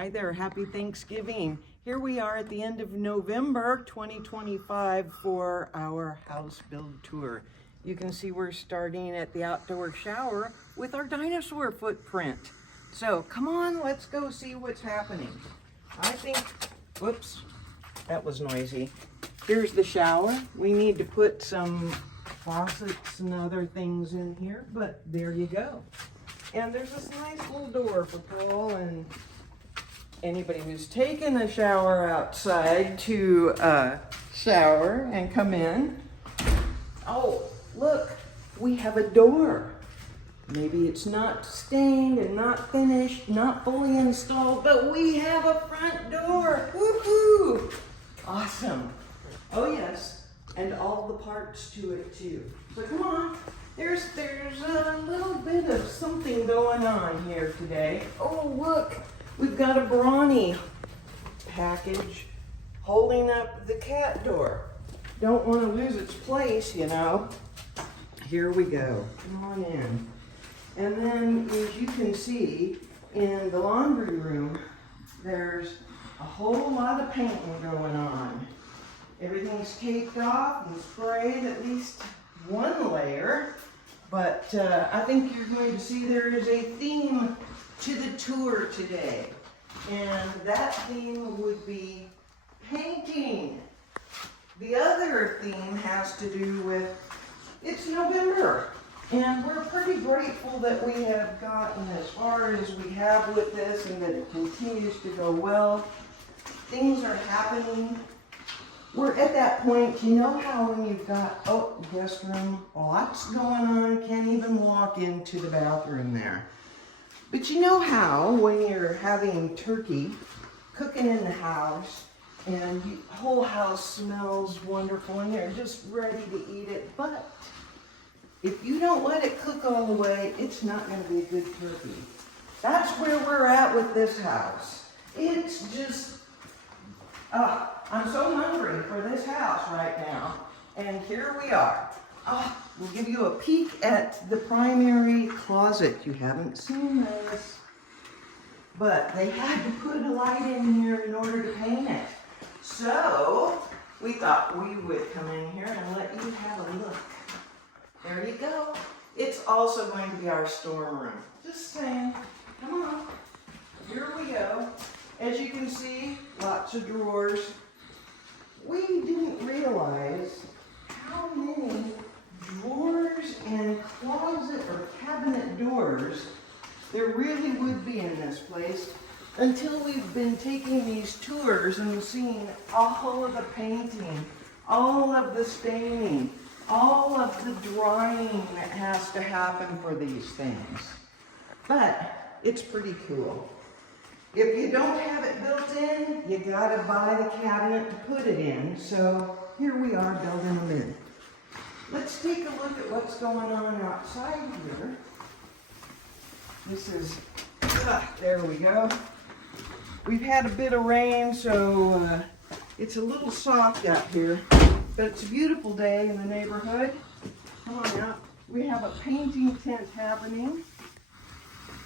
Hi there, happy Thanksgiving. Here we are at the end of November 2025 for our house build tour. You can see we're starting at the outdoor shower with our dinosaur footprint. So come on, let's go see what's happening. I think, whoops, that was noisy. Here's the shower. We need to put some faucets and other things in here, but there you go. And there's this nice little door for Paul and anybody who's taken a shower outside to shower and come in. Oh, look, we have a door. Maybe it's not stained and not finished, not fully installed, but we have a front door. Woohoo! Awesome. Oh yes, and all the parts to it too. So come on, there's a little bit of something going on here today. Oh look, we've got a Brawny package holding up the cat door. Don't want to lose its place, you know. Here we go. Come on in. And then, as you can see, in the laundry room, there's a whole lot of painting going on. Everything's taped off and sprayed, at least one layer. But I think you're going to see there is a theme to the tour today. And that theme would be painting. The other theme has to do with, it's November. And we're pretty grateful that we have gotten as far as we have with this and that it continues to go well. Things are happening. We're at that point, you know how when you've got, guest room, lots going on, can't even walk into the bathroom there. But you know how when you're having turkey, cooking in the house, and the whole house smells wonderful and you're just ready to eat it, but if you don't let it cook all the way, it's not going to be a good turkey. That's where we're at with this house. It's just, I'm so hungry for this house right now. And here we are. We'll give you a peek at the primary closet. You haven't seen this, but they had to put a light in here in order to paint it. So we thought we would come in here and let you have a look. There you go. It's also going to be our storm room. Just saying. Come on. Here we go. As you can see, lots of drawers. We didn't realize how many drawers and closet or cabinet doors there really would be in this place until we've been taking these tours and seeing all of the painting, all of the staining, all of the drying that has to happen for these things. But it's pretty cool. If you don't have it built in, you gotta buy the cabinet to put it in. So here we are building them in. Let's take a look at what's going on outside here. This is, there we go. We've had a bit of rain, so it's a little soft out here. But it's a beautiful day in the neighborhood. Come on out. We have a painting tent happening.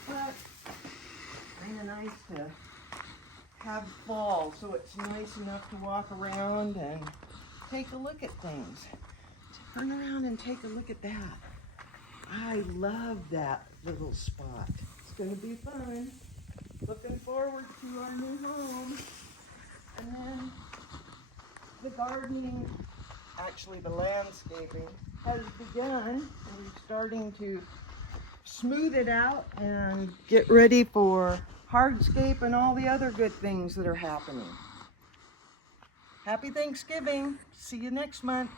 But kind of nice to have fall, so it's nice enough to walk around and take a look at things. Turn around and take a look at that. I love that little spot. It's going to be fun. Looking forward to our new home. And then the gardening, actually the landscaping, has begun. And we're starting to smooth it out and get ready for hardscape and all the other good things that are happening. Happy Thanksgiving. See you next month.